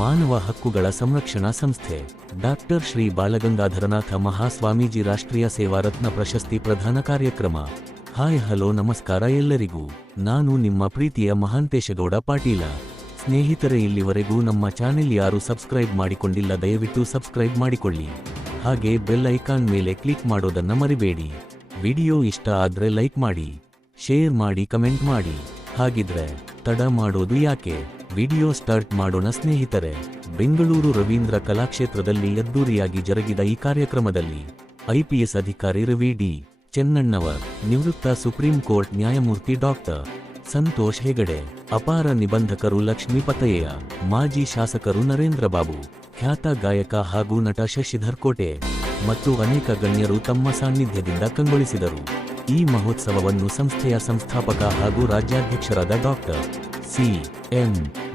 ಮಾನವ ಹಕ್ಕುಗಳ ಸಂರಕ್ಷಣಾ ಸಂಸ್ಥೆ. ಡಾಕ್ಟರ್ ಶ್ರೀ ಬಾಲಗಂಗಾಧರನಾಥ ಮಹಾಸ್ವಾಮೀಜಿ ರಾಷ್ಟ್ರೀಯ ಸೇವಾ ರತ್ನ ಪ್ರಶಸ್ತಿ ಪ್ರಧಾನ ಕಾರ್ಯಕ್ರಮ. ಹಾಯ್ ಹಲೋ ನಮಸ್ಕಾರ ಎಲ್ಲರಿಗೂ. ನಾನು ನಿಮ್ಮ ಪ್ರೀತಿಯ ಮಹಾಂತೇಶಗೌಡ ಪಾಟೀಲ. ಸ್ನೇಹಿತರೆ ಇಲ್ಲಿವರೆಗೂ ನಮ್ಮ ಚಾನೆಲ್ ಯಾರು ಸಬ್ಸ್ಕ್ರೈಬ್ ಮಾಡಿಕೊಂಡಿಲ್ಲ ದಯವಿಟ್ಟು ಸಬ್ಸ್ಕ್ರೈಬ್ ಮಾಡಿಕೊಳ್ಳಿ. ಹಾಗೆ ಬೆಲ್ ಐಕಾನ್ ಮೇಲೆ ಕ್ಲಿಕ್ ಮಾಡೋದನ್ನ ಮರಿಬೇಡಿ. ವಿಡಿಯೋ ಇಷ್ಟ ಆದ್ರೆ ಲೈಕ್ ಮಾಡಿ. ಶೇರ್ ಮಾಡಿ ಕಮೆಂಟ್ ಮಾಡಿ. ಹಾಗಿದ್ರೆ ತಡ ಮಾಡೋದು ಯಾಕೆ? ವಿಡಿಯೋ ಸ್ಟಾರ್ಟ್ ಮಾಡೋಣ ಸ್ನೇಹಿತರೆ. ಬೆಂಗಳೂರು ರವೀಂದ್ರ ಕಲಾಕ್ಷೇತ್ರದಲ್ಲಿ ಅದ್ದೂರಿಯಾಗಿ ಜರುಗಿದ ಈ ಕಾರ್ಯಕ್ರಮದಲ್ಲಿ ಐಪಿಎಸ್ ಅಧಿಕಾರಿ ರವಿ ಡಿ. ಚೆನ್ನಣ್ಣವರ್, ನಿವೃತ್ತ ಸುಪ್ರೀಂ ಕೋರ್ಟ್ ನ್ಯಾಯಮೂರ್ತಿ ಡಾಕ್ಟರ್ ಸಂತೋಷ್ ಹೆಗಡೆ, ಅಪಾರ ನಿಬಂಧಕರು ಲಕ್ಷ್ಮೀ ಪತಯ್ಯ ಮಾಜಿ ಶಾಸಕರು ನರೇಂದ್ರ ಬಾಬು, ಖ್ಯಾತ ಗಾಯಕ ಹಾಗೂ ನಟ ಶಶಿಧರ್ ಕೋಟೆ ಮತ್ತು ಅನೇಕ ಗಣ್ಯರು ತಮ್ಮ ಸಾನ್ನಿಧ್ಯದಿಂದ ಕಂಗೊಳಿಸಿದರು. ಈ ಮಹೋತ್ಸವವನ್ನು ಸಂಸ್ಥೆಯ ಸಂಸ್ಥಾಪಕ ಹಾಗೂ ರಾಜ್ಯಾಧ್ಯಕ್ಷರಾದ ಡಾಕ್ಟರ್ ಸಿ ಎಂ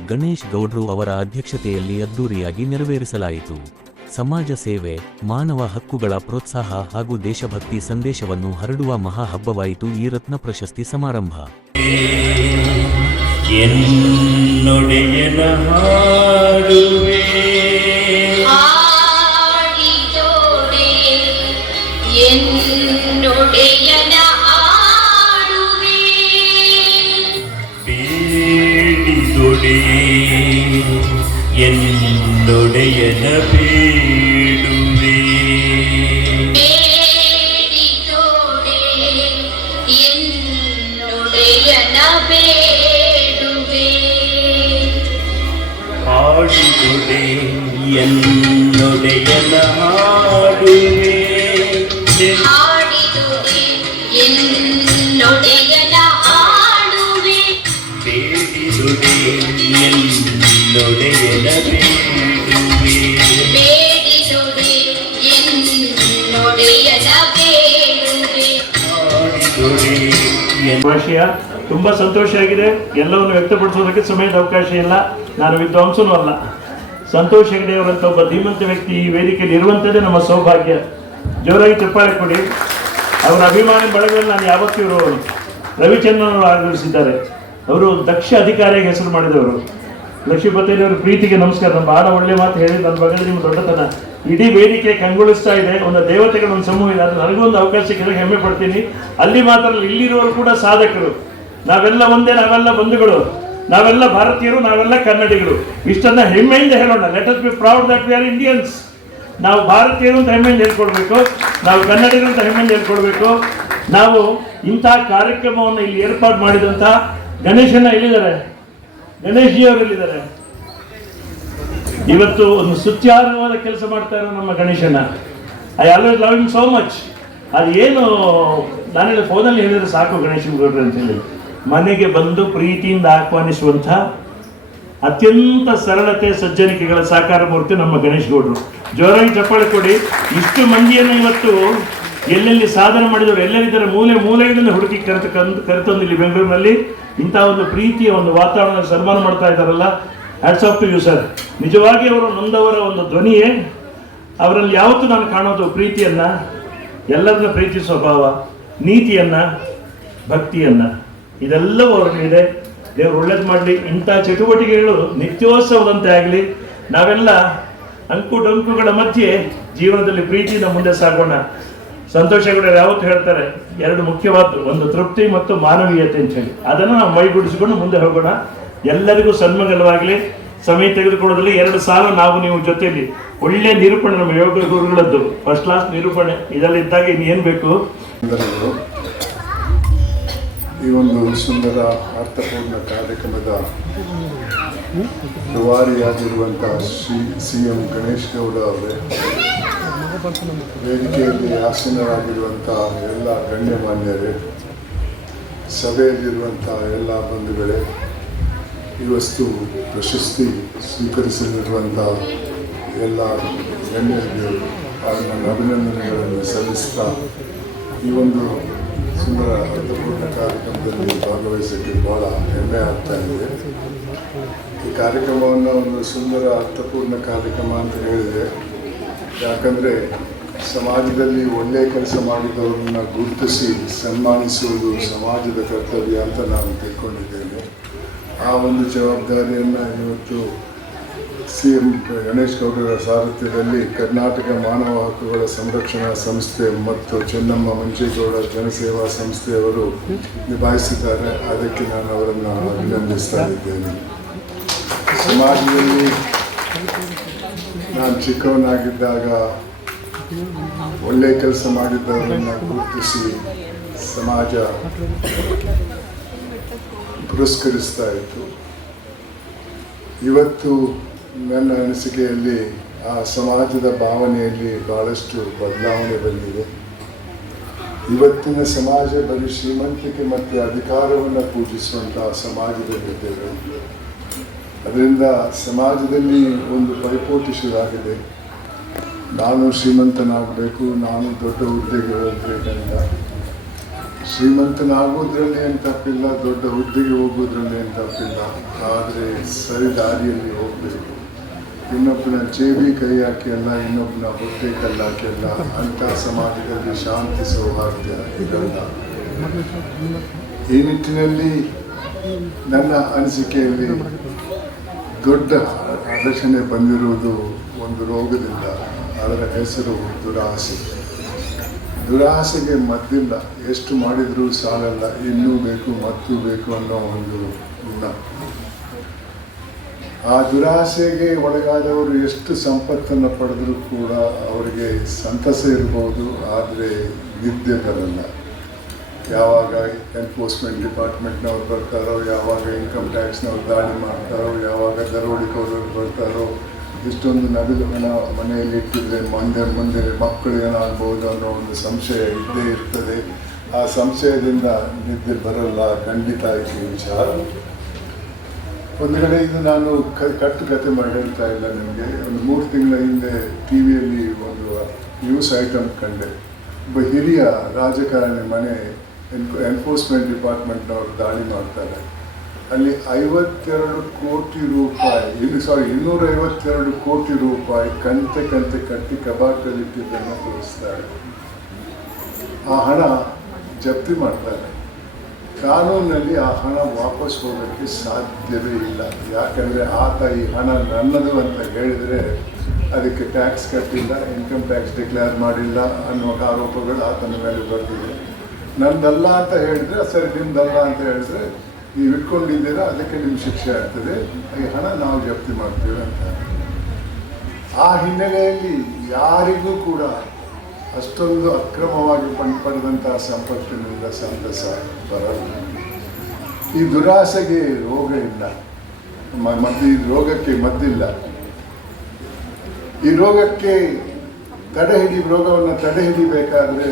ಗಣೇಶ್ ಗೌಡ್ರು ಅವರ ಅಧ್ಯಕ್ಷತೆಯಲ್ಲಿ ಅದ್ದೂರಿಯಾಗಿ ನೆರವೇರಿಸಲಾಯಿತು. ಸಮಾಜ ಸೇವೆ, ಮಾನವ ಹಕ್ಕುಗಳ ಪ್ರೋತ್ಸಾಹ ಹಾಗೂ ದೇಶಭಕ್ತಿ ಸಂದೇಶವನ್ನು ಹರಡುವ ಮಹಾ ಹಬ್ಬವಾಯಿತು ಈ ರತ್ನ ಪ್ರಶಸ್ತಿ ಸಮಾರಂಭ. ಎನ್ನೊಡೆಯನ ಹಾಡುವೆ ಎನ್ನೊಡೆಯನ ಭಾಷೆಯ ತುಂಬಾ ಸಂತೋಷ ಆಗಿದೆ. ಎಲ್ಲವನ್ನು ವ್ಯಕ್ತಪಡಿಸೋದಕ್ಕೆ ಸಮಯದ ಅವಕಾಶ ಇಲ್ಲ. ನಾನು ವಿದ್ವಾಂಸನೂ ಅಲ್ಲ. ಸಂತೋಷ್ ಹೆಗಡೆ ಅವರಂತ ಒಬ್ಬ ಧೀಮಂತ ವ್ಯಕ್ತಿ ಈ ವೇದಿಕೆಯಲ್ಲಿ ಇರುವಂಥದ್ದೇ ನಮ್ಮ ಸೌಭಾಗ್ಯ. ಜೋರಾಗಿ ಚಪ್ಪಾಳೆ ಕೊಡಿ. ಅವರ ಅಭಿಮಾನಿ ಬಳಗದಲ್ಲಿ ನಾನು ಯಾವತ್ತೂ ಇರುವವರು ರವಿಚಂದ್ರನ್ ಅವರು ಆಗಮಿಸಿದ್ದಾರೆ ಅವರು ದಕ್ಷ ಅಧಿಕಾರಿಯಾಗಿ ಹೆಸರು ಮಾಡಿದವರು. ಲಕ್ಷ್ಮೀಪತಿಯವರು ಪ್ರೀತಿಗೆ ನಮಸ್ಕಾರ. ನಮ್ಮ ಬಹಳ ಒಳ್ಳೆ ಮಾತು ಹೇಳಿ ನನ್ನ ಬಗ್ಗೆ ನಿಮ್ಮ ದೊಡ್ಡತನ. ಇಡೀ ವೇದಿಕೆ ಕಂಗೊಳಿಸ್ತಾ ಇದೆ. ಒಂದು ದೇವತೆಗಳ ಒಂದು ಸಮೂಹ ಇದೆ ಅದು ಒಂದು ಅವಕಾಶ ಸಿಕ್ಕಿದಾಗ ಹೆಮ್ಮೆ ಪಡ್ತೀನಿ. ಅಲ್ಲಿ ಮಾತ್ರ ಇಲ್ಲಿರೋರು ಕೂಡ ಸಾಧಕರು. ನಾವೆಲ್ಲ ಒಂದೇ, ನಾವೆಲ್ಲ ಬಂಧುಗಳು. ನಾವೆಲ್ಲ ಭಾರತೀಯರು, ನಾವೆಲ್ಲ ಕನ್ನಡಿಗರು. ಇಷ್ಟನ್ನ ಹೆಮ್ಮೆಯಿಂದ ಹೇಳೋಣ. Let us be proud that we are Indians ನಾವು ಭಾರತೀಯರು ಅಂತ ಹೆಮ್ಮೆಯಿಂದ ಹೇಳ್ಕೊಡ್ಬೇಕು. ನಾವು ಕನ್ನಡಿಗರು ಅಂತ ಹೆಮ್ಮೆಯಿಂದ ಹೇಳ್ಕೊಡ್ಬೇಕು. ನಾವು ಇಂತಹ ಕಾರ್ಯಕ್ರಮವನ್ನು ಇಲ್ಲಿ ಏರ್ಪಾಡು ಮಾಡಿದಂಥ ಗಣೇಶನ ಎಲ್ಲಿದ್ದಾರೆ? ಗಣೇಶ್ ಜಿ ಅವರು ಎಲ್ಲಿದ್ದಾರೆ? ಇವತ್ತು ಒಂದು ಸುತ್ಯಾರವಾದ ಕೆಲಸ ಮಾಡ್ತಾ ಇರೋ ನಮ್ಮ ಗಣೇಶನ I always love him so much ಅದು ಏನು, ನಾನೆಲ್ಲ ಫೋನಲ್ಲಿ ಹೇಳಿದ್ರೆ ಸಾಕು ಗಣೇಶನ್ ಗೌಡ್ರಿ ಅಂತ ಹೇಳಿ. ಮನೆಗೆ ಬಂದು ಪ್ರೀತಿಯಿಂದ ಆಹ್ವಾನಿಸುವಂಥ ಅತ್ಯಂತ ಸರಳತೆ, ಸಜ್ಜನಿಕೆಗಳ ಸಾಕಾರ ಮೂರ್ತಿ ನಮ್ಮ ಗಣೇಶ್ ಗೌಡ್ರು. ಜೋರಾಗಿ ಚಪ್ಪಾಳೆ ಕೊಡಿ. ಇಷ್ಟು ಮಂದಿಯನ್ನು ಇವತ್ತು ಎಲ್ಲೆಲ್ಲಿ ಸಾಧನೆ ಮಾಡಿದವರು ಎಲ್ಲರಿದ್ದಾರೆ ಮೂಲೆ ಮೂಲೆಯಿಂದ ಹುಡುಕಿ ಕರೆತ ಕರೆತಂದು ಇಲ್ಲಿ ಬೆಂಗಳೂರಿನಲ್ಲಿ ಇಂಥ ಒಂದು ಪ್ರೀತಿಯ ಒಂದು ವಾತಾವರಣ ಸನ್ಮಾನ ಮಾಡ್ತಾ ಇದ್ದಾರಲ್ಲ hats off to you sir ನಿಜವಾಗಿ ಅವರು ನೊಂದವರ ಒಂದು ಧ್ವನಿಯೇ, ಅವರಲ್ಲಿ ಯಾವತ್ತೂ ನಾನು ಕಾಣೋದು ಪ್ರೀತಿಯನ್ನ, ಎಲ್ಲರನ್ನ ಪ್ರೀತಿಸೋ ಭಾವ ನೀತಿಯನ್ನ, ಭಕ್ತಿಯನ್ನ. ಇದೆಲ್ಲವೂ ಅವರಲ್ಲಿದೆ ದೇವರು ಒಳ್ಳೇದು ಮಾಡಲಿ. ಇಂಥ ಚಟುವಟಿಕೆಗಳು ನಿತ್ಯೋತ್ಸವದಂತೆ ಆಗಲಿ, ನಾವೆಲ್ಲ ಅಂಕು ಡಂಕುಗಳ ಮಧ್ಯೆ ಜೀವನದಲ್ಲಿ ಪ್ರೀತಿಯಿಂದ ಮುಂದೆ ಸಾಗೋಣ. ಸಂತೋಷಗಳು ಯಾವತ್ತು ಹೇಳ್ತಾರೆ, ಎರಡು ಮುಖ್ಯವಾದ್ದು, ಒಂದು ತೃಪ್ತಿ ಮತ್ತು ಮಾನವೀಯತೆ ಅಂತ ಹೇಳಿ. ಅದನ್ನು ನಾವು ಮೈಗೂಡಿಸಿಕೊಂಡು ಮುಂದೆ ಹೋಗೋಣ. ಎಲ್ಲರಿಗೂ ಸನ್ಮಂಗಲವಾಗಲಿ. ಸಮಯ ತೆಗೆದುಕೊಳ್ಳೋದ್ರಲ್ಲಿ ಎರಡು ಸಾಲ ನಾವು ನೀವು ಜೊತೆಯಲ್ಲಿ. ಒಳ್ಳೆ ನಿರೂಪಣೆ ನಮ್ಮ ಯೋಗ ಗುರುಗಳದ್ದು. ಫಸ್ಟ್ ಕ್ಲಾಸ್ ನಿರೂಪಣೆ. ಇದರಲ್ಲಿ ಇದ್ದಾಗ ಇನ್ನೇನು ಬೇಕು? ಈ ಒಂದು ಸುಂದರ, ಅರ್ಥಪೂರ್ಣ ಕಾರ್ಯಕ್ರಮದ ರೂವಾರಿಯಾಗಿರುವಂಥ ಶ್ರೀ ಸಿ ಎಂ ಗಣೇಶ್ ಗೌಡ ಅವರೇ, ವೇದಿಕೆಯಲ್ಲಿ ಆಸೀನರಾಗಿರುವಂಥ ಎಲ್ಲ ಗಣ್ಯಮಾನ್ಯರೇ ಸಭೆಯಲ್ಲಿರುವಂಥ ಎಲ್ಲ ಬಂಧುಗಳೇ ಇವತ್ತು ಪ್ರಶಸ್ತಿ ಸ್ವೀಕರಿಸಲಿರುವಂಥ ಎಲ್ಲ ಗಣ್ಯರಿಗೆ ನನ್ನ ಅಭಿನಂದನೆಗಳನ್ನು ಸಲ್ಲಿಸ್ತಾ ಈ ಒಂದು ಸುಂದರ ಅರ್ಥಪೂರ್ಣ ಕಾರ್ಯಕ್ರಮದಲ್ಲಿ ಭಾಗವಹಿಸೋಕ್ಕೆ ಬಹಳ ಹೆಮ್ಮೆ ಆಗ್ತಾ ಇದೆ. ಈ ಕಾರ್ಯಕ್ರಮವನ್ನು ಒಂದು ಸುಂದರ ಅರ್ಥಪೂರ್ಣ ಕಾರ್ಯಕ್ರಮ ಅಂತ ಹೇಳಿದೆ ಯಾಕಂದರೆ ಸಮಾಜದಲ್ಲಿ ಒಳ್ಳೆಯ ಕೆಲಸ ಮಾಡಿದವರನ್ನು ಗುರುತಿಸಿ ಸನ್ಮಾನಿಸುವುದು ಸಮಾಜದ ಕರ್ತವ್ಯ ಅಂತ ನಾನು ತಿಳ್ಕೊಂಡಿದ್ದೇನೆ. ಆ ಒಂದು ಜವಾಬ್ದಾರಿಯನ್ನು ಇವತ್ತು ಸಿ ಎಂ ಗಣೇಶ್ ಗೌಡರ ಸಾರಥ್ಯದಲ್ಲಿ ಕರ್ನಾಟಕ ಮಾನವ ಹಕ್ಕುಗಳ ಸಂರಕ್ಷಣಾ ಸಂಸ್ಥೆ ಮತ್ತು ಚೆನ್ನಮ್ಮ ಮಂಜೇಗೌಡ ಜನಸೇವಾ ಸಂಸ್ಥೆಯವರು ನಿಭಾಯಿಸಿದ್ದಾರೆ. ಅದಕ್ಕೆ ನಾನು ಅವರನ್ನು ಅಭಿನಂದಿಸ್ತಾ ಇದ್ದೇನೆ. ಸಮಾಜದಲ್ಲಿ ನಾನು ಚಿಕ್ಕವನಾಗಿದ್ದಾಗ ಒಳ್ಳೆ ಕೆಲಸ ಮಾಡಿದ್ದವರನ್ನು ಗುರುತಿಸಿ ಸಮಾಜ ಪುರಸ್ಕರಿಸ್ತಾ ಇತ್ತು. ಇವತ್ತು ನನ್ನ ಅನಿಸಿಕೆಯಲ್ಲಿ ಆ ಸಮಾಜದ ಭಾವನೆಯಲ್ಲಿ ಭಾಳಷ್ಟು ಬದಲಾವಣೆ ಬಂದಿದೆ. ಇವತ್ತಿನ ಸಮಾಜ ಬರೀ ಶ್ರೀಮಂತಿಕೆ ಮತ್ತು ಅಧಿಕಾರವನ್ನು ಪೂಜಿಸುವಂತಹ ಸಮಾಜದಲ್ಲಿದ್ದೇವೆ ಅದರಿಂದ ಸಮಾಜದಲ್ಲಿ ಒಂದು ಪೈಪೋಟಿ ಶುರುವಾಗಿದೆ ನಾನು ಶ್ರೀಮಂತನಾಗಬೇಕು, ನಾನು ದೊಡ್ಡ ಹುದ್ದೆಗೆ ಹೋಗ್ಬೇಕಂತ ಶ್ರೀಮಂತನಾಗೋದ್ರಲ್ಲಿ ಏನು ತಪ್ಪಿಲ್ಲ ದೊಡ್ಡ ಹುದ್ದೆಗೆ ಹೋಗೋದ್ರಲ್ಲಿ ಏನು ತಪ್ಪಿಲ್ಲ ಆದರೆ ಸರಿ ದಾರಿಯಲ್ಲಿ ಹೋಗಬೇಕು. ಇನ್ನೊಬ್ಬನ ಜೇಬಿ ಕೈ ಹಾಕಿ ಅಲ್ಲ, ಇನ್ನೊಬ್ಬನ ಹೊಟ್ಟೆ ಕಲ್ಲಾಕಿಲ್ಲ ಅಂಥ ಸಮಾಜದಲ್ಲಿ ಶಾಂತಿ ಸೌಹಾರ್ದ ಈ ನಿಟ್ಟಿನಲ್ಲಿ ನನ್ನ ಅನಿಸಿಕೆಯಲ್ಲಿ ದೊಡ್ಡ ಅಡಚಣೆ ಬಂದಿರುವುದು ಒಂದು ರೋಗದಿಂದ, ಅದರ ಹೆಸರು ದುರಾಸೆ. ದುರಾಸೆಗೆ ಮದ್ದಿಲ್ಲ. ಎಷ್ಟು ಮಾಡಿದರೂ ಸಾಲಲ್ಲ. ಇನ್ನೂ ಬೇಕು ಮತ್ತೂ ಬೇಕು ಅನ್ನೋ ಒಂದು ಗುಣ. ಆ ದುರಾಸೆಗೆ ಒಳಗಾದವರು ಎಷ್ಟು ಸಂಪತ್ತನ್ನು ಪಡೆದರೂ ಕೂಡ ಅವರಿಗೆ ಸಂತಸ ಇರಬಹುದು ಆದರೆ ನಿದ್ದೆ ಬರಲ್ಲ. ಯಾವಾಗ ಎನ್ಫೋರ್ಸ್ಮೆಂಟ್ ಡಿಪಾರ್ಟ್ಮೆಂಟ್ನವ್ರು ಬರ್ತಾರೋ, ಯಾವಾಗ ಇನ್ಕಮ್ ಟ್ಯಾಕ್ಸ್ನವ್ರು ದಾಳಿ ಮಾಡ್ತಾರೋ, ಯಾವಾಗ ದರೋಡಿಕೋರರು ಬರ್ತಾರೋ ಇಷ್ಟೊಂದು ನಗದು ಹಣ ಮನೆಯಲ್ಲಿ ಇಟ್ಟಿದ್ರೆ ಮುಂದೆ ಮುಂದೆ ಮಕ್ಕಳು ಏನಾಗ್ಬೋದು ಅನ್ನೋ ಒಂದು ಸಂಶಯ ಇದ್ದೇ ಇರ್ತದೆ. ಆ ಸಂಶಯದಿಂದ ನಿದ್ದೆ ಬರಲ್ಲ, ಖಂಡಿತ ಈ ವಿಚಾರ. ಒಂದು ಕಡೆ ಇದು ನಾನು ಕ ಕಟ್ಟು ಕತೆ ಮಾಡಿ ಹೇಳ್ತಾ ಇಲ್ಲ ನಿಮಗೆ. ಒಂದು ಮೂರು ತಿಂಗಳ ಹಿಂದೆ ಟಿ ವಿಯಲ್ಲಿ ಒಂದು ನ್ಯೂಸ್ ಐಟಮ್ ಕಂಡೆ. ಒಬ್ಬ ಹಿರಿಯ ರಾಜಕಾರಣಿ ಮನೆ ಎನ್ಫೋರ್ಸ್ಮೆಂಟ್ ಡಿಪಾರ್ಟ್ಮೆಂಟ್ನವರು ದಾಳಿ ಮಾಡ್ತಾರೆ. ಅಲ್ಲಿ ಐವತ್ತೆರಡು ಕೋಟಿ ರೂಪಾಯಿ, ಇಲ್ಲಿ ಸಾರಿ ಇನ್ನೂರ ಐವತ್ತೆರಡು ಕೋಟಿ ರೂಪಾಯಿ ಕಂತೆ ಕಂತೆ ಕಟ್ಟಿ ಕಬಾಟಲ್ಲಿಟ್ಟಿದ್ದನ್ನು ತೋರಿಸ್ತಾರೆ. ಆ ಹಣ ಜಪ್ತಿ ಮಾಡ್ತಾರೆ. ಕಾನೂನಿನಲ್ಲಿ ಆ ಹಣ ವಾಪಸ್ ಹೋಗೋಕ್ಕೆ ಸಾಧ್ಯವೇ ಇಲ್ಲ. ಯಾಕಂದರೆ ಆತ ಈ ಹಣ ನನ್ನದು ಅಂತ ಹೇಳಿದರೆ ಅದಕ್ಕೆ ಟ್ಯಾಕ್ಸ್ ಕಟ್ಟಿಲ್ಲ, ಇನ್ಕಮ್ ಟ್ಯಾಕ್ಸ್ ಡಿಕ್ಲೇರ್ ಮಾಡಿಲ್ಲ ಅನ್ನುವ ಆರೋಪಗಳು ಆತನ ಮೇಲೆ ಬರ್ತಿದೆ ನಂದಲ್ಲ ಅಂತ ಹೇಳಿದರೆ, ಸರಿ, ನಿಮ್ದಲ್ಲ ಅಂತ ಹೇಳಿದ್ರೆ ನೀವು ಇಟ್ಕೊಂಡಿದ್ದೀರಾ, ಅದಕ್ಕೆ ನಿಮ್ಮ ಶಿಕ್ಷೆ ಆಗ್ತದೆ. ಈ ಹಣ ನಾವು ಜಪ್ತಿ ಮಾಡ್ತೇವೆ ಅಂತ. ಆ ಹಿನ್ನೆಲೆಯಲ್ಲಿ ಯಾರಿಗೂ ಕೂಡ ಅಷ್ಟೊಂದು ಅಕ್ರಮವಾಗಿ ಪಂಡ್ ಪಡೆದಂತಹ ಸಂಪತ್ತಿನಿಂದ ಸಂತಸ ಬರಲ್ಲ. ಈ ದುರಾಸೆಗೆ ರೋಗ ಇಲ್ಲ. ಮದ್ದು ಈ ರೋಗಕ್ಕೆ ಮದ್ದಿಲ್ಲ. ಈ ರೋಗಕ್ಕೆ ತಡೆ ಹಿಡಿ ರೋಗವನ್ನು ತಡೆ ಹಿಡಿಬೇಕಾದ್ರೆ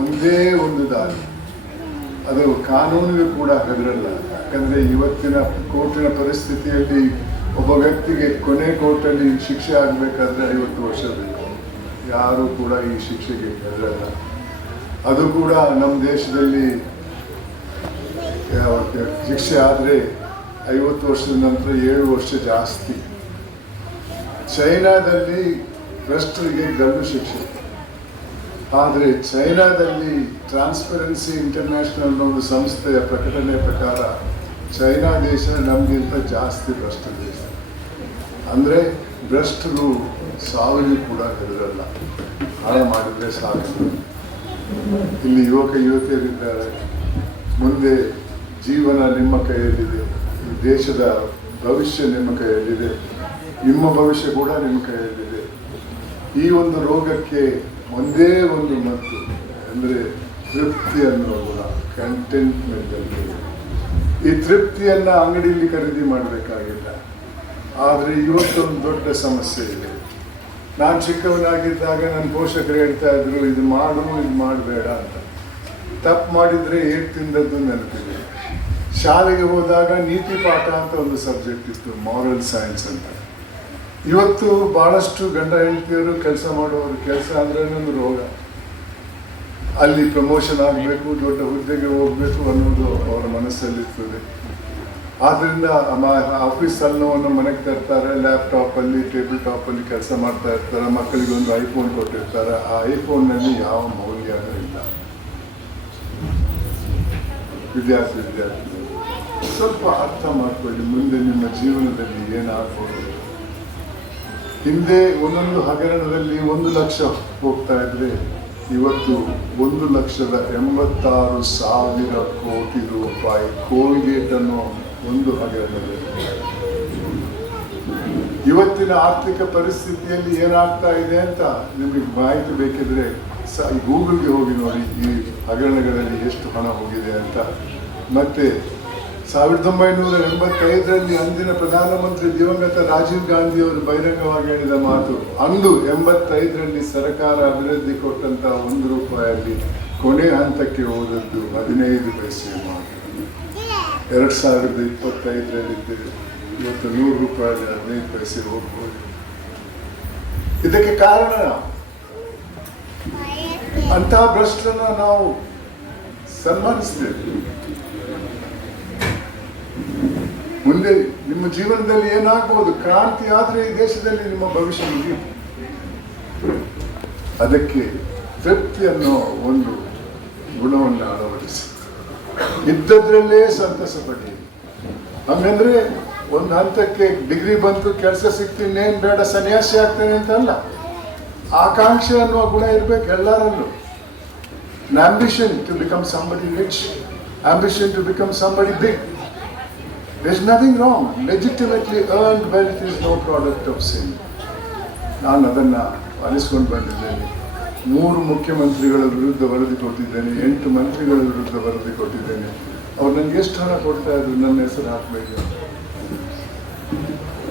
ಒಂದೇ ಒಂದು ದಾರಿ. ಅದು ಕಾನೂನಿಗೂ ಕೂಡ ಹೆದರಲ್ಲ ಯಾಕಂದರೆ ಇವತ್ತಿನ ಕೋರ್ಟಿನ ಪರಿಸ್ಥಿತಿಯಲ್ಲಿ ಒಬ್ಬ ವ್ಯಕ್ತಿಗೆ ಕೊನೆ ಕೋರ್ಟಲ್ಲಿ ಶಿಕ್ಷೆ ಆಗಬೇಕಾದ್ರೆ ಐವತ್ತು ವರ್ಷ ಬೇಕು. ಯಾರೂ ಕೂಡ ಈ ಶಿಕ್ಷೆಗೆ ಹೆದರಲ್ಲ. ಅದು ಕೂಡ ನಮ್ಮ ದೇಶದಲ್ಲಿ ಶಿಕ್ಷೆ ಆದರೆ ಐವತ್ತು ವರ್ಷದ ನಂತರ ಏಳು ವರ್ಷ ಜಾಸ್ತಿ. ಚೈನಾದಲ್ಲಿ ಭ್ರಷ್ಟರಿಗೆ ಗಲ್ಲು ಶಿಕ್ಷೆ. ಆದರೆ ಚೈನಾದಲ್ಲಿ ಟ್ರಾನ್ಸ್ಪರೆನ್ಸಿ ಇಂಟರ್ನ್ಯಾಷನಲ್ ಅನ್ನೋ ಒಂದು ಸಂಸ್ಥೆಯ ಪ್ರಕಟಣೆ ಪ್ರಕಾರ ಚೈನಾ ದೇಶ ನಮಗಿಂತ ಜಾಸ್ತಿ ಭ್ರಷ್ಟ ದೇಶ. ಅಂದರೆ ಭ್ರಷ್ಟರು ಸಾವಿಗೆ ಕೂಡ ಹೆದರಲ್ಲ ಹಣ ಮಾಡಿದರೆ ಸಾಕು. ಇಲ್ಲಿ ಯುವಕ, ಯುವತಿಯರಿದ್ದಾರೆ. ಮುಂದೆ ಜೀವನ ನಿಮ್ಮ ಕೈಯಲ್ಲಿದೆ. ದೇಶದ ಭವಿಷ್ಯ ನಿಮ್ಮ ಕೈಯಲ್ಲಿದೆ. ನಿಮ್ಮ ಭವಿಷ್ಯ ಕೂಡ ನಿಮ್ಮ ಕೈಯಲ್ಲಿದೆ. ಈ ಒಂದು ರೋಗಕ್ಕೆ ಒಂದೇ ಒಂದು ಮತ್ತು, ಅಂದರೆ ತೃಪ್ತಿ ಅನ್ನೋ ಗುಣ ಕಂಟೆಂಟ್ಮೆಂಟ್ ಅಂತ ಈ ತೃಪ್ತಿಯನ್ನು ಅಂಗಡಿಯಲ್ಲಿ ಖರೀದಿ ಮಾಡಬೇಕಾಗಿಲ್ಲ. ಆದರೆ ಇವತ್ತೊಂದು ದೊಡ್ಡ ಸಮಸ್ಯೆ ಇದೆ. ನಾನು ಚಿಕ್ಕವನಾಗಿದ್ದಾಗ ನನ್ನ ಪೋಷಕರು ಹೇಳ್ತಾ ಇದ್ರು, ಇದು ಮಾಡು, ಇದು ಮಾಡಬೇಡ ಅಂತ. ತಪ್ಪು ಮಾಡಿದರೆ ಏಟ್ ತಿಂದದ್ದು ನೆನಪಿದೆ. ಶಾಲೆಗೆ ಹೋದಾಗ ನೀತಿ ಪಾಠ ಅಂತ ಒಂದು ಸಬ್ಜೆಕ್ಟ್ ಇತ್ತು ಮಾರಲ್ ಸೈನ್ಸ್ ಅಂತ. ಇವತ್ತು ಭಾಳಷ್ಟು ಗಂಡ ಹೆಂಡತಿಯರು ಕೆಲಸ ಮಾಡುವವರು ಕೆಲಸ ಅಂದ್ರೆ ಒಂದು ರೋಗ. ಅಲ್ಲಿ ಪ್ರಮೋಷನ್ ಆಗಬೇಕು, ದೊಡ್ಡ ಹುದ್ದೆಗೆ ಹೋಗಬೇಕು ಅನ್ನೋದು ಅವರ ಮನಸ್ಸಲ್ಲಿರ್ತದೆ. ಆದ್ದರಿಂದ ಆಫೀಸ್ ಅನ್ನೋವನ್ನು ಮನೆಗೆ ತರ್ತಾರೆ ಲ್ಯಾಪ್ಟಾಪಲ್ಲಿ ಟೇಬಲ್ ಟಾಪಲ್ಲಿ ಕೆಲಸ ಮಾಡ್ತಾ ಇರ್ತಾರೆ ಮಕ್ಕಳಿಗೆ ಒಂದು ಐಫೋನ್ ಕೊಟ್ಟಿರ್ತಾರೆ. ಆ ಐಫೋನ್ನಲ್ಲಿ ಯಾವ ಮೌಲ್ಯ ಇಲ್ಲ. ವಿದ್ಯಾರ್ಥಿ ವಿದ್ಯಾರ್ಥಿ ಸ್ವಲ್ಪ ಅರ್ಥ ಮಾಡ್ಕೊಳ್ಳಿ, ಮುಂದೆ ನಿಮ್ಮ ಜೀವನದಲ್ಲಿ ಏನಾಗ್ಬೋದು? ಹಿಂದೆ ಒಂದೊಂದು ಹಗರಣದಲ್ಲಿ ಒಂದು ಲಕ್ಷ ಹೋಗ್ತಾ ಇದ್ರೆ ಇವತ್ತು ಒಂದು ಲಕ್ಷದ ಎಂಬತ್ತಾರು ಸಾವಿರ ಕೋಟಿ ರೂಪಾಯಿ ಕೋಲ್ಗೇಟ್ ಅನ್ನೋ ಒಂದು ಹಗರಣದಲ್ಲಿ. ಇವತ್ತಿನ ಆರ್ಥಿಕ ಪರಿಸ್ಥಿತಿಯಲ್ಲಿ ಏನಾಗ್ತಾ ಇದೆ ಅಂತ ನಿಮಗೆ ಮಾಹಿತಿ ಬೇಕಿದ್ರೆ ಸ ಗೂಗಲ್ಗೆ ಹೋಗಿ ನೋಡಿ ಈ ಹಗರಣಗಳಲ್ಲಿ ಎಷ್ಟು ಹಣ ಹೋಗಿದೆ ಅಂತ. ಮತ್ತೆ ಸಾವಿರದ ಒಂಬೈನೂರ ಎಂಬತ್ತೈದರಲ್ಲಿ ಅಂದಿನ ಪ್ರಧಾನಮಂತ್ರಿ ದಿವಂಗತ ರಾಜೀವ್ ಗಾಂಧಿ ಅವರು ಬಹಿರಂಗವಾಗಿ ಹೇಳಿದ ಮಾತು, ಅಂದು ಎಂಬತ್ತೈದರಲ್ಲಿ ಸರ್ಕಾರ ಅಭಿವೃದ್ಧಿ ಕೊಟ್ಟಂತಹ ಒಂದು ರೂಪಾಯಲ್ಲಿ ಕೊನೆ ಹಂತಕ್ಕೆ ಹೋದದ್ದು ಹದಿನೈದು ಪೈಸೆ ಮಾತು ಎರಡು ಸಾವಿರದ ಇಪ್ಪತ್ತೈದರಲ್ಲಿ ಇವತ್ತು ನೂರು ರೂಪಾಯಿ ಹದಿನೈದು ಪೈಸೆ ಹೋಗ್ಬೋದು. ಇದಕ್ಕೆ ಕಾರಣ? ಅಂತಹ ಭ್ರಷ್ಟರನ್ನ ನಾವು ಸನ್ಮಾನಿಸ್ತೇವೆ ಮುಂದೆ ನಿಮ್ಮ ಜೀವನದಲ್ಲಿ ಏನಾಗಬಹುದು ಕ್ರಾಂತಿ ಆದರೆ ಈ ದೇಶದಲ್ಲಿ ನಿಮ್ಮ ಭವಿಷ್ಯ ಮುಗಿಯುತ್ತೆ. ಅದಕ್ಕೆ ತೃಪ್ತಿ ಅನ್ನೋ ಒಂದು ಗುಣವನ್ನು ಅಳವಡಿಸಿ. ಇದ್ದದ್ರಲ್ಲೇ ಸಂತಸ ಪಡಿ. ಹಂಗಂದ್ರೆ ಒಂದು ಹಂತಕ್ಕೆ ಡಿಗ್ರಿ ಬಂತು, ಕೆಲಸ ಸಿಕ್ತು ಇನ್ನೇನು ಬೇಡ, ಸನ್ಯಾಸಿ ಆಗ್ತೇನೆ ಅಂತ ಅಲ್ಲ. ಆಕಾಂಕ್ಷೆ ಅನ್ನುವ ಗುಣ ಇರಬೇಕು ಎಲ್ಲರಲ್ಲೂ. Ambition to become somebody rich ambition to become somebody big There's nothing wrong. Legitimately earned wealth is no product of sin. ನಾನು ಅದನ್ನು ಅನಿಸ್ಕೊಂಡು ಬಂದಿದ್ದೇನೆ. ಮೂರು ಮುಖ್ಯಮಂತ್ರಿಗಳ ವಿರುದ್ಧ ವರದಿ ಕೊಟ್ಟಿದ್ದೇನೆ, ಎಂಟು ಮಂತ್ರಿಗಳ ವಿರುದ್ಧ ವರದಿ ಕೊಟ್ಟಿದ್ದೇನೆ. ಅವ್ರು ನನಗೆ ಎಷ್ಟು ಹಣ ಕೊಡ್ತಾ ಇದ್ರು? ನನ್ನ ಹೆಸರು ಹಾಕಬೇಕು.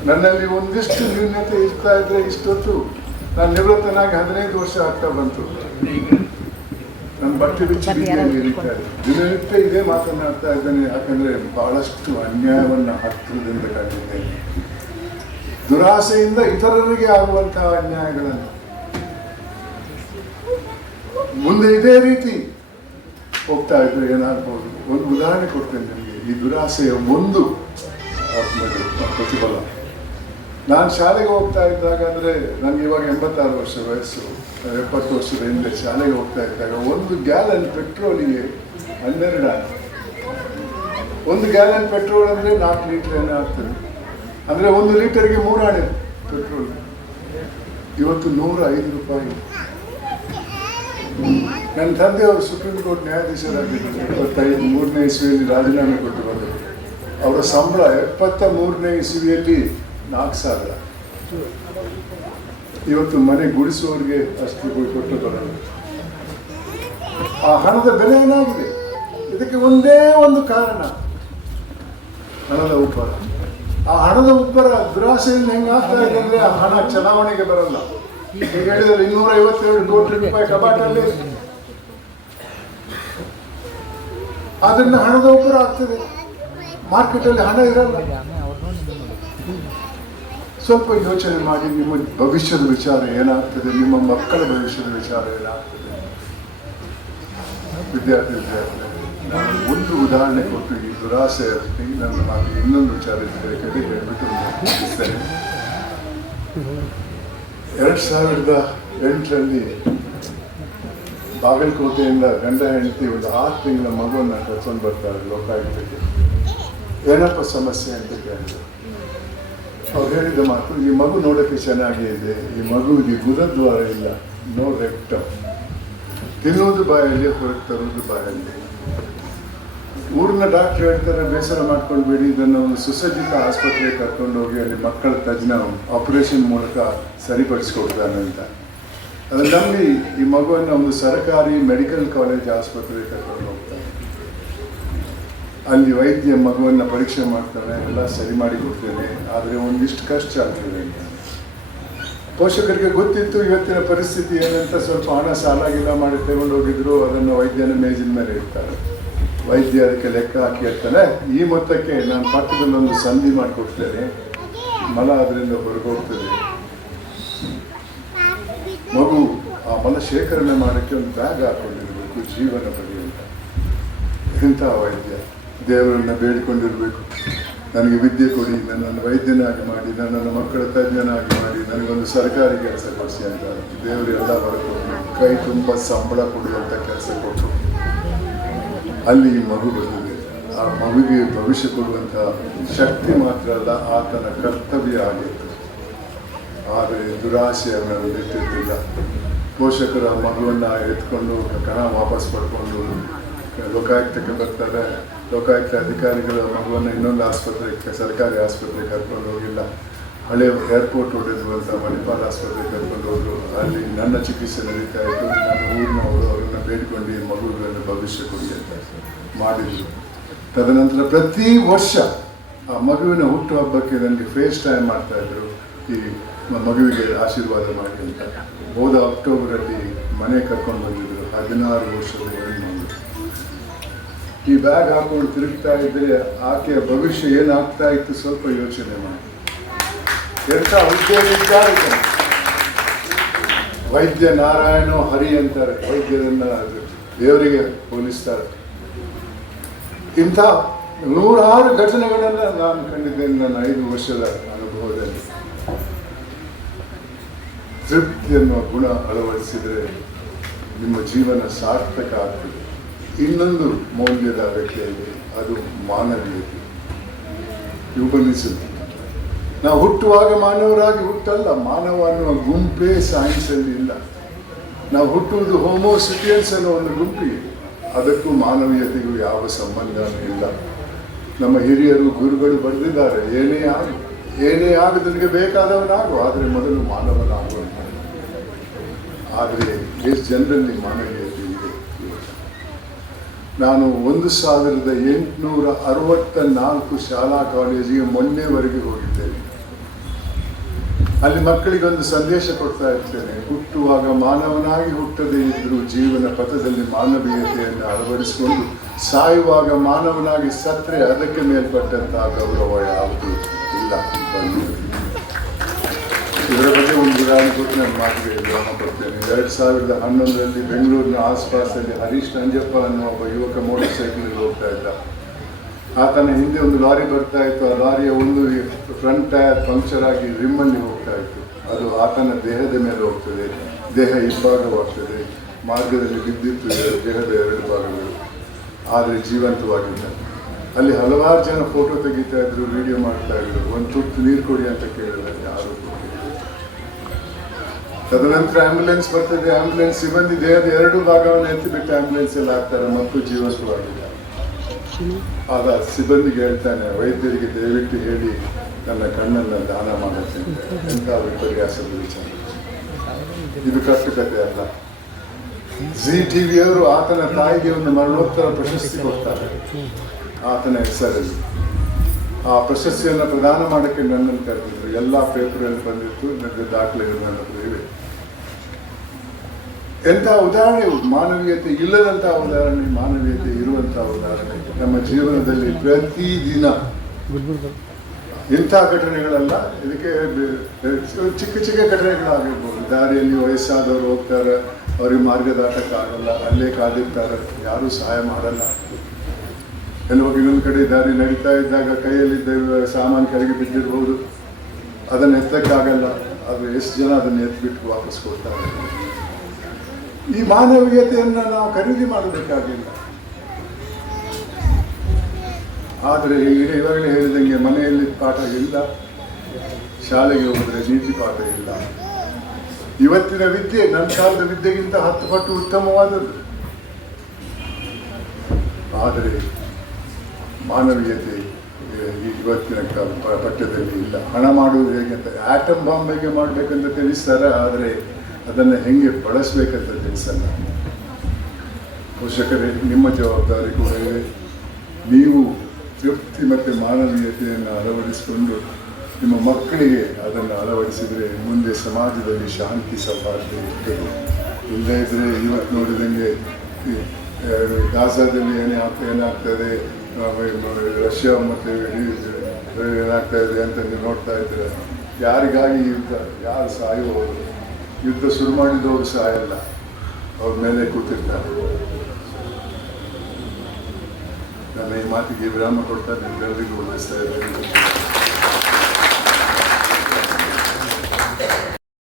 ನನ್ನಲ್ಲಿ ಒಂದಿಷ್ಟು ನ್ಯೂನ್ಯತೆ ಇರ್ತಾ ಇದ್ರೆ ಇಷ್ಟೊತ್ತು. ನಾನು ನಿವೃತ್ತನಾಗಿ ಹದಿನೈದು ವರ್ಷ ಆಗ್ತಾ ಬಂತು. ನನ್ನ ಬಟ್ಟೆ ಬಿಚ್ಚಿ ಇರಿತಾರೆ. ದಿನನಿತ್ಯ ಇದೇ ಮಾತನಾಡ್ತಾ ಇದ್ದಾನೆ. ಯಾಕಂದ್ರೆ ಬಹಳಷ್ಟು ಅನ್ಯಾಯವನ್ನ ಹತ್ತಿರದಿಂದ ಕಂಡಿದ್ದೇನೆ ದುರಾಸೆಯಿಂದ ಇತರರಿಗೆ ಆಗುವಂತಹ ಅನ್ಯಾಯಗಳನ್ನು. ಮುಂದೆ ಇದೇ ರೀತಿ ಹೋಗ್ತಾ ಇದ್ರೆ ಏನಾಗ್ಬೋದು? ಒಂದು ಉದಾಹರಣೆ ಕೊಡ್ತೇನೆ ನಿಮಗೆ. ಈ ದುರಾಸೆಯ ಒಂದು ಪ್ರತಿಫಲ. ನಾನು ಶಾಲೆಗೆ ಹೋಗ್ತಾ ಇದ್ದಾಗ ಅಂದ್ರೆ ನನಗೆ ಇವಾಗ ಎಂಬತ್ತಾರು ವರ್ಷ ವಯಸ್ಸು. ಎಪ್ಪತ್ತು ವರ್ಷದ ಹಿಂದೆ ಶಾಲೆಗೆ ಹೋಗ್ತಾ ಇದ್ದಾಗ ಒಂದು ಗ್ಯಾಲನ್ ಪೆಟ್ರೋಲಿಗೆ ಹನ್ನೆರಡು ಆನೆ ಒಂದು ಗ್ಯಾಲನ್ ಪೆಟ್ರೋಲ್ ಅಂದರೆ ನಾಲ್ಕು ಲೀಟರ್ ಏನೋ ಆಗ್ತದೆ. ಅಂದರೆ ಒಂದು ಲೀಟರ್ಗೆ ಮೂರು ಆಣೆ ಪೆಟ್ರೋಲ್ ಇವತ್ತು ನೂರ ಐದು ರೂಪಾಯಿ. ನನ್ನ ತಂದೆಯವರು ಸುಪ್ರೀಂ ಕೋರ್ಟ್ ನ್ಯಾಯಾಧೀಶರಾಗಿದ್ದರು. ಎಪ್ಪತ್ತೈದು ಮೂರನೇ ಇಸ್ವಿಯಲ್ಲಿ ರಾಜೀನಾಮೆ ಕೊಟ್ಟು ಬಂದರು. ಅವರ ಸಂಬಳ ಎಪ್ಪತ್ತ ಮೂರನೇ ಇಸ್ವಿಯಲ್ಲಿ ನಾಲ್ಕು ಸಾವಿರ. ಇವತ್ತು ಮನೆ ಗುಡಿಸುವವರಿಗೆ ಅಷ್ಟು ಕೊಟ್ಟು ಬರಲ್ಲ. ಆ ಹಣದ ಬೆಲೆ ಏನಾಗಿದೆ? ಇದಕ್ಕೆ ಒಂದೇ ಒಂದು ಕಾರಣ. ಹಣದ ಉಬ್ಬರ. ಆ ಹಣದ ಉಬ್ಬರ ದುರಾಸೆಯಿಂದ ಹೆಂಗಾಗ್ತಾ ಇದೆ ಅಂದ್ರೆ ಆ ಹಣ ಚಲಾವಣೆಗೆ ಬರಲ್ಲ. ಈಗ ಹೇಳಿದ್ರೆ ಇನ್ನೂರ ಐವತ್ತೆರಡು ಕೋಟಿ ರೂಪಾಯಿ ಕಬಾಟಲ್ಲಿ. ಅದನ್ನ ಹಣದ ಉಬ್ಬರ ಆಗ್ತದೆ. ಮಾರ್ಕೆಟಲ್ಲಿ ಹಣ ಇರಲ್ಲ. ಸ್ವಲ್ಪ ಯೋಚನೆ ಮಾಡಿ, ನಿಮ್ಮ ಭವಿಷ್ಯದ ವಿಚಾರ ಏನಾಗ್ತದೆ, ನಿಮ್ಮ ಮಕ್ಕಳ ಭವಿಷ್ಯದ ವಿಚಾರ ಏನಾಗ್ತದೆ? ವಿದ್ಯಾರ್ಥಿ ವಿದ್ಯಾರ್ಥಿ ನಾನು ಒಂದು ಉದಾಹರಣೆ ಕೊಟ್ಟು ಈ ದುರಾಸೆ ನನ್ನ ನಾನು ಇನ್ನೊಂದು ವಿಚಾರ ಕಡೆ ಹೇಳ್ಬಿಟ್ಟು ಮುಗಿಸ್ತೇನೆ ಎರಡು ಸಾವಿರದ ಎಂಟರಲ್ಲಿ ಬಾಗಲಕೋಟೆಯಿಂದ ಗಂಡ ಹೆಂಡತಿ ಒಂದು ಆರು ತಿಂಗಳ ಮಗುವನ್ನು ಕರ್ಕೊಂಡು ಬರ್ತಾರೆ, ಲೋಕಾಯುಕ್ತಕ್ಕೆ. ಏನಪ್ಪ ಸಮಸ್ಯೆ ಅಂತ ಕೇಳಿದ್ರು. ಅವ್ರು ಹೇಳಿದ ಮಾತು, ಈ ಮಗು ನೋಡೋಕ್ಕೆ ಚೆನ್ನಾಗೇ ಇದೆ, ಈ ಮಗುವಿಗೆ ಗುದದ್ವಾರ ಇಲ್ಲ, ನೋ ರೆಕ್ಟ ತಿನ್ನೋದು ಬಾಯಲ್ಲಿ, ಹೊರಗೆ ತರೋದು ಬಾಯಲ್ಲಿ. ಊರಿನ ಡಾಕ್ಟ್ರ್ ಹೇಳ್ತಾರೆ, ಬೇಸರ ಮಾಡ್ಕೊಳ್ಬೇಡಿ ಇದನ್ನು ಒಂದು ಸುಸಜ್ಜಿತ ಆಸ್ಪತ್ರೆಗೆ ಕರ್ಕೊಂಡು ಹೋಗಿ ಅಲ್ಲಿ ಮಕ್ಕಳ ತಜ್ಞ ಆಪರೇಷನ್ ಮೂಲಕ ಸರಿಪಡಿಸ್ಕೊಡ್ತಾನೆ ಅಂತ. ನಂಬಿ ಈ ಮಗುವನ್ನು ಒಂದು ಸರ್ಕಾರಿ ಮೆಡಿಕಲ್ ಕಾಲೇಜ್ ಆಸ್ಪತ್ರೆಗೆ ಕರ್ಕೊಂಡು ಅಲ್ಲಿ ವೈದ್ಯ ಮಗುವನ್ನು ಪರೀಕ್ಷೆ ಮಾಡ್ತಾನೆ ಎಲ್ಲ ಸರಿ ಮಾಡಿ ಕೊಡ್ತೇನೆ, ಆದರೆ ಒಂದಿಷ್ಟು ಕಷ್ಟ ಆಗ್ತದೆ ಪೋಷಕರಿಗೆ ಗೊತ್ತಿತ್ತು ಇವತ್ತಿನ ಪರಿಸ್ಥಿತಿ ಏನಂತ ಸ್ವಲ್ಪ ಹಣ ಸಾಲಾಗಿಲ್ಲ ಮಾಡಿ ತಗೊಂಡು ಹೋಗಿದ್ರು, ಅದನ್ನು ವೈದ್ಯನ ಮೇಜಿನ ಮೇಲೆ ಇಡ್ತಾರೆ. ವೈದ್ಯ ಅದಕ್ಕೆ ಲೆಕ್ಕ ಹಾಕಿ ಹೇಳ್ತಾನೆ, ಈ ಮೊತ್ತಕ್ಕೆ ನಾನು ಪಕ್ಕದಲ್ಲಿ ಒಂದು ಸಂಧಿ ಮಾಡಿಕೊಡ್ತೇನೆ, ಮಲ ಅದರಿಂದ ಹೊರಗೋಗ್ತದೆ ಮಗು ಆ ಮಲ ಶೇಖರಣೆ ಮಾಡೋಕ್ಕೆ ಒಂದು ಬ್ಯಾಗ್ ಹಾಕೊಂಡಿರಬೇಕು, ಜೀವನ ಅಂತ. ಇಂಥ ವೈದ್ಯ. ದೇವರನ್ನ ಬೇಡಿಕೊಂಡಿರಬೇಕು. ನನಗೆ ವಿದ್ಯೆ ಕೊಡಿ, ನನ್ನನ್ನು ವೈದ್ಯನಾಗಿ ಮಾಡಿ, ನನ್ನನ್ನು ಮಕ್ಕಳ ತಜ್ಞನಾಗಿ ಮಾಡಿ, ನನಗೊಂದು ಸರ್ಕಾರಿ ಕೆಲಸ ಕೊಡಿಸಿ ಅಂತ ದೇವರು ಎಲ್ಲ ಹೊರಕೊಟ್ಟು ಕೈ ತುಂಬ ಸಂಬಳ ಕೊಡುವಂಥ ಕೆಲಸ ಕೊಟ್ಟರು. ಅಲ್ಲಿ ಈ ಮಗು ಬಂದಿದೆ. ಆ ಮಗುವಿಗೆ ಭವಿಷ್ಯ ಕೊಡುವಂಥ ಶಕ್ತಿ ಮಾತ್ರ ಅಲ್ಲ, ಆತನ ಕರ್ತವ್ಯ ಆಗಿತ್ತು. ಆದರೆ ದುರಾಶೆಯ ಮೇಲೆ ಬಿಟ್ಟಿದ್ದಿಲ್ಲ ಪೋಷಕರು ಆ ಮಗುವನ್ನು ಎತ್ಕೊಂಡು ಕಣ ವಾಪಸ್ ಪಡ್ಕೊಂಡು ಲೋಕಾಯುಕ್ತಕ್ಕೆ ಬರ್ತಾರೆ ಲೋಕಾಯುಕ್ತ ಅಧಿಕಾರಿಗಳು ಮಗುವನ್ನು ಇನ್ನೊಂದು ಆಸ್ಪತ್ರೆಗೆ, ಸರ್ಕಾರಿ ಆಸ್ಪತ್ರೆಗೆ ಕರ್ಕೊಂಡು ಹೋಗಿಲ್ಲ. ಹಳೆ ಏರ್ಪೋರ್ಟ್ ಹೊಡೆದಿರುವಂಥ ಮಣಿಪಾಲ್ ಆಸ್ಪತ್ರೆಗೆ ಕರ್ಕೊಂಡು ಹೋದರು. ಅಲ್ಲಿ ನನ್ನ ಚಿಕಿತ್ಸೆ ನಡೀತಾ ಇತ್ತು. ನಾನು ಊರಿನವರು ಅವರನ್ನು ಬೇಡಿಕೊಂಡು ಮಗುಗಳನ್ನು ಭವಿಷ್ಯ ಕೊಡಿ ಅಂತ ಮಾಡಿದರು. ತದನಂತರ ಪ್ರತಿ ವರ್ಷ ಆ ಮಗುವಿನ ಹುಟ್ಟುಹಬ್ಬಕ್ಕೆ ನನಗೆ ಫೇಸ್ ಟೈಮ್ ಮಾಡ್ತಾ ಇದ್ರು. ಈ ಮಗುವಿಗೆ ಆಶೀರ್ವಾದ ಮಾಡಿ ಅಂತ. ಹೋದ ಅಕ್ಟೋಬರಲ್ಲಿ ಮನೆ ಕರ್ಕೊಂಡು ಬಂದಿದ್ರು. ಹದಿನಾರು ವರ್ಷದ ಈ ಬ್ಯಾಗ್ ಹಾಕೊಂಡು ತಿರುಗ್ತಾ ಇದ್ರೆ ಆಕೆಯ ಭವಿಷ್ಯ ಏನಾಗ್ತಾ ಇತ್ತು ಸ್ವಲ್ಪ ಯೋಚನೆ ಮಾಡಿ. ಎಂಥ ಹುದ್ದೆಯಲ್ಲಿದ್ದಾರೆ ವೈದ್ಯ ನಾರಾಯಣ ಹರಿ ಅಂತಾರೆ, ವೈದ್ಯರನ್ನ ದೇವರಿಗೆ ಹೋಲಿಸ್ತಾರೆ. ಇಂಥ ನೂರಾರು ಘಟನೆಗಳನ್ನು ನಾನು ಕಂಡಿದ್ದೇನೆ ನನ್ನ ಐದು ವರ್ಷದ ಅನುಭವದಲ್ಲಿ. ತೃಪ್ತಿ ಎನ್ನುವ ಗುಣ ಅಳವಡಿಸಿದರೆ ನಿಮ್ಮ ಜೀವನ ಸಾರ್ಥಕ ಆಗ್ತದೆ. ಇನ್ನೊಂದು ಮೌಲ್ಯದ ಅಗತ್ಯ ಇದೆ ಅದು ಮಾನವೀಯತೆ. ಹ್ಯೂಮನಿಸಮ್ ನಾವು ಹುಟ್ಟುವಾಗ ಮಾನವರಾಗಿ ಹುಟ್ಟಲ್ಲ, ಮಾನವ ಅನ್ನುವ ಗುಂಪೇ ಸೈನ್ಸಲ್ಲಿ ಇಲ್ಲ. ನಾವು ಹುಟ್ಟುವುದು ಹೋಮೋಸಿಟಿಯನ್ಸ್ ಅನ್ನೋ ಒಂದು ಗುಂಪಿಗೆ ಅದಕ್ಕೂ ಮಾನವೀಯತೆಗೂ ಯಾವ ಸಂಬಂಧ ಇಲ್ಲ. ನಮ್ಮ ಹಿರಿಯರು, ಗುರುಗಳು ಬರೆದಿದ್ದಾರೆ, ಏನೇ ಆಗು, ಏನೇ ಆಗದನಿಗೆ ಬೇಕಾದವನಾಗು, ಆದರೆ ಮೊದಲು ಮಾನವನಾಗುವಂತ ಆದರೆ ಎಷ್ಟು ಜನರಲ್ಲಿ ಮಾನವೀಯತೆ ಇದೆ ನಾನು ಒಂದು ಸಾವಿರದ ಎಂಟುನೂರ ಅರವತ್ತ ನಾಲ್ಕು ಶಾಲಾ ಕಾಲೇಜಿಗೆ ಮೊನ್ನೆವರೆಗೆ ಹೋಗಿದ್ದೇನೆ. ಅಲ್ಲಿ ಮಕ್ಕಳಿಗೆ ಒಂದು ಸಂದೇಶ ಕೊಡ್ತಾ ಇರ್ತೇನೆ. ಹುಟ್ಟುವಾಗ ಮಾನವನಾಗಿ ಹುಟ್ಟದೇ ಇದ್ದರೂ ಜೀವನ ಪಥದಲ್ಲಿ ಮಾನವೀಯತೆಯನ್ನು ಅಳವಡಿಸಿಕೊಂಡು ಸಾಯುವಾಗ ಮಾನವನಾಗಿ ಸತ್ರೆ ಅದಕ್ಕೆ ಮೇಲ್ಪಟ್ಟಂತಹ ಗೌರವ ಯಾವುದು? ಇಲ್ಲ. ಇದರ ಬಗ್ಗೆ ಒಂದು ಉದಾಹರಣೆ ಕೊಟ್ಟು ನಾನು ಗಮನ ಕೊಡ್ತೇನೆ. ಎರಡು ಸಾವಿರದ ಹನ್ನೊಂದರಲ್ಲಿ ಬೆಂಗಳೂರಿನ ಆಸ್ಪಾಸಲ್ಲಿ ಹರೀಶ್ ನಂಜಪ್ಪ ಅನ್ನೋ ಒಬ್ಬ ಯುವಕ ಮೋಟರ್ ಸೈಕಲ್ ಹೋಗ್ತಾ ಇದ್ದ. ಆತನ ಹಿಂದೆ ಒಂದು ಲಾರಿ ಬರ್ತಾ ಇತ್ತು. ಆ ಲಾರಿಯ ಒಂದು ಫ್ರಂಟ್ ಟೈರ್ ಪಂಕ್ಚರ್ ಆಗಿ ರಿಮ್ಮಲ್ಲಿ ಹೋಗ್ತಾ ಇತ್ತು. ಅದು ಆತನ ದೇಹದ ಮೇಲೆ ಹೋಗ್ತದೆ. ದೇಹ ಇಬ್ಬಾಗವಾಗ್ತದೆ. ಮಾರ್ಗದಲ್ಲಿ ಬಿದ್ದಿತ್ತು. ದೇಹದ ಎರಡು ಭಾಗಗಳು. ಆದರೆ ಜೀವಂತವಾಗಿದ್ದ. ಅಲ್ಲಿ ಹಲವಾರು ಜನ ಫೋಟೋ ತೆಗಿತಾ ಇದ್ರು, ವಿಡಿಯೋ ಮಾಡ್ತಾ ಇದ್ರು. ಒಂದು ತುತ್ತು ನೀರು ಕೊಡಿ ಅಂತ ಕೇಳಿದ್ರೆ ಯಾರು. ತದನಂತರ ಆಂಬ್ಯುಲೆನ್ಸ್ ಬರ್ತದೆ ಆಂಬ್ಯುಲೆನ್ಸ್ ಸಿಬ್ಬಂದಿ ದೇಹದ ಎರಡು ಭಾಗವನ್ನು ಎತ್ತಿಬಿಟ್ಟು ಆಂಬ್ಯುಲೆನ್ಸ್ ಎಲ್ಲ ಹಾಕ್ತಾರೆ, ಮತ್ತು ಜೀವಂತವಾಗಿಲ್ಲ ಆದ ಸಿಬ್ಬಂದಿಗೆ ಹೇಳ್ತಾನೆ, ವೈದ್ಯರಿಗೆ ದಯವಿಟ್ಟು ಹೇಳಿ, ನನ್ನ ಕಣ್ಣನ್ನು ದಾನ ಮಾಡುತ್ತೆ ಎಂಥ ವಿಪರ್ಯಾಸದ ವಿಚಾರ. ಇದು ಕಟ್ಟುಕತೆ ಅಲ್ಲ. ಜಿ ಟಿವಿಯವರು ಆತನ ತಾಯಿಗೆ ಒಂದು ಮರಣೋತ್ತರ ಪ್ರಶಸ್ತಿ ಕೊಡ್ತಾರೆ. ಆತನ ಹೆಸರಲ್ಲಿ. ಆ ಪ್ರಶಸ್ತಿಯನ್ನು ಪ್ರದಾನ ಮಾಡೋಕ್ಕೆ ನನ್ನನ್ನು ಕರೆದಿದ್ರು. ಎಲ್ಲ ಪೇಪರಲ್ಲಿ ಬಂದಿತ್ತು, ನನಗೆ ದಾಖಲೆಗಳು ನನ್ನ ಇವೆ ಎಂಥ ಉದಾಹರಣೆ? ಮಾನವೀಯತೆ ಇಲ್ಲದಂತಹ ಉದಾಹರಣೆ, ಮಾನವೀಯತೆ ಇರುವಂತಹ ಉದಾಹರಣೆ. ನಮ್ಮ ಜೀವನದಲ್ಲಿ ಪ್ರತಿದಿನ ಇಂಥ ಘಟನೆಗಳಲ್ಲ. ಇದಕ್ಕೆ ಚಿಕ್ಕ ಚಿಕ್ಕ ಘಟನೆಗಳಾಗಿರ್ಬೋದು. ದಾರಿಯಲ್ಲಿ ವಯಸ್ಸಾದವರು ಹೋಗ್ತಾರೆ, ಅವ್ರಿಗೆ ಮಾರ್ಗದಾಟಕ್ಕಾಗಲ್ಲ ಅಲ್ಲೇ ಕಾದಿರ್ತಾರೆ, ಯಾರೂ ಸಹಾಯ ಮಾಡಲ್ಲ. ಕೆಲವೊಬ್ಬ ಇನ್ನೊಂದು ಕಡೆ ದಾರಿ ನಡೀತಾ ಇದ್ದಾಗ ಕೈಯಲ್ಲಿದ್ದ ಸಾಮಾನು ಕೆಳಗೆ ಬಿದ್ದಿರ್ಬೋದು. ಅದನ್ನು ಎತ್ತಕ್ಕಾಗಲ್ಲ. ಅದು ಎಷ್ಟು ಜನ ಅದನ್ನು ಎತ್ತಿಬಿಟ್ಟು ವಾಪಸ್ ಕೊಡ್ತಾರೆ? ಈ ಮಾನವೀಯತೆಯನ್ನು ನಾವು ಖರೀದಿ ಮಾಡಬೇಕಾಗಿಲ್ಲ. ಆದರೆ ಇವಾಗಲೇ ಹೇಳಿದಂಗೆ ಮನೆಯಲ್ಲಿ ಪಾಠ ಇಲ್ಲ, ಶಾಲೆಗೆ ಹೋದರೆ ನೀತಿ ಪಾಠ ಇಲ್ಲ. ಇವತ್ತಿನ ವಿದ್ಯೆ ನನ್ನ ಕಾಲದ ವಿದ್ಯೆಗಿಂತ ಹತ್ತು ಪಟ್ಟು ಉತ್ತಮವಾದದ್ದು. ಆದರೆ ಮಾನವೀಯತೆ ಈ ಇವತ್ತಿನ ಪಠ್ಯದಲ್ಲಿ ಇಲ್ಲ. ಹಣ ಮಾಡುವುದು ಹೇಗೆ ಅಂತ ಆಟಮ್ ಬಾಂಬ್ ಹೇಗೆ ಮಾಡಬೇಕಂತ ತಿಳಿಸ್ತಾರೆ? ಆದರೆ ಅದನ್ನು ಹೆಂಗೆ ಬಳಸಬೇಕಂತ ತಿಳಿಸಲ್ಲ ಪೋಷಕರೇ, ನಿಮ್ಮ ಜವಾಬ್ದಾರಿ ಕೂಡ ಇದೆ. ನೀವು ತೃಪ್ತಿ ಮತ್ತು ಮಾನವೀಯತೆಯನ್ನು ಅಳವಡಿಸಿಕೊಂಡು ನಿಮ್ಮ ಮಕ್ಕಳಿಗೆ ಅದನ್ನು ಅಳವಡಿಸಿದರೆ ಮುಂದೆ ಸಮಾಜದಲ್ಲಿ ಶಾಂತಿ, ಸೌಹಾರ್ದ ಇರ್ತದೆ. ಇಲ್ಲದೇ ಇದ್ದರೆ ಇವತ್ತು ನೋಡಿದಂಗೆ ಗಾಜಾದಲ್ಲಿ ಏನೇ ಆಗ್ತಾ ಏನಾಗ್ತದೆ ರಷ್ಯಾ ಮತ್ತು ಏನಾಗ್ತಾ ಇದೆ ಅಂತ ನೀವು ನೋಡ್ತಾ ಇದ್ದೀರ? ಯಾರಿಗಾಗಿ ಯುದ್ಧ? ಯಾರು ಸಾಯುವವರು? ಯುದ್ಧ ಶುರು ಮಾಡಿದವರು ಸಾಯಲ್ಲ. ಅವ್ರ ಮೇಲೆ ಕೂತಿರ್ತಾರೆ. ನನ್ನ ಈ ಮಾತಿಗೆ ವಿರಾಮ ಕೊಡ್ತಾ ನಿಮ್ಗೆಲ್ಲರಿಗೂ ಉಳಿಸ್ತಾ ಇದ್ದೇನೆ